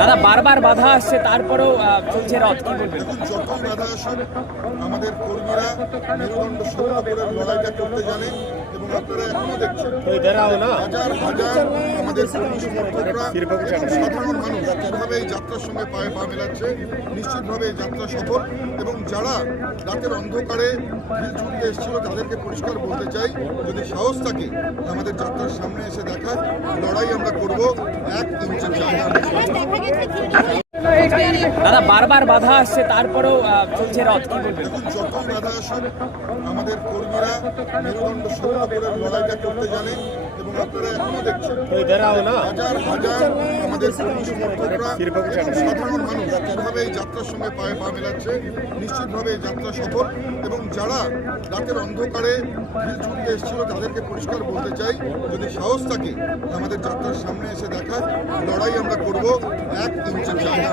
দাদা বারবার বাধা আসছে, তারপরেও চলছে রথ, কি বলবেন? যখন বাধা আসুন, আমাদের কর্মীরা মেরুদণ্ড শক্ত করে লড়াইটা করতে জানে এবং আপনারা এখনো দেখছেন হাজার হাজার আমাদের কর্মী সমর্থকরা এবং সাধারণ মানুষ কিভাবে এই যাত্রার সঙ্গে পায়ে পা মেলাচ্ছে। নিশ্চিতভাবে এই যাত্রা সফল, এবং যারা রাতের অন্ধকারে ঢিল ছুটতে এসেছিল তাদেরকে পরিষ্কার বলতে চাই, যদি সাহস থাকে আমাদের যাত্রার সামনে এসে দেখা, লড়াই আমরা করব, 1 ইঞ্চি জায়গা দাদা বারবার বাধা আসছে, তারপরেও চলছে রথ, কি বলবেন? যখন বাধা আসুন, আমাদের কর্মীরা মেরুদণ্ড শক্ত করে লড়াইটা করতে জানে এবং আপনারা এখনো দেখছেন হাজার হাজার আমাদের কর্মী সমর্থকরা এবং সাধারণ মানুষ কিভাবে এই যাত্রার সঙ্গে পায়ে পা মেলাচ্ছে। নিশ্চিতভাবে এই যাত্রা সফল, এবং যারা রাতের অন্ধকারে ঢিল ছুটতে এসেছিল তাদেরকে পরিষ্কার বলতে চাই, যদি সাহস থাকে আমাদের যাত্রার সামনে এসে দেখা, লড়াই আমরা করব, 1 ইঞ্চি জায়গা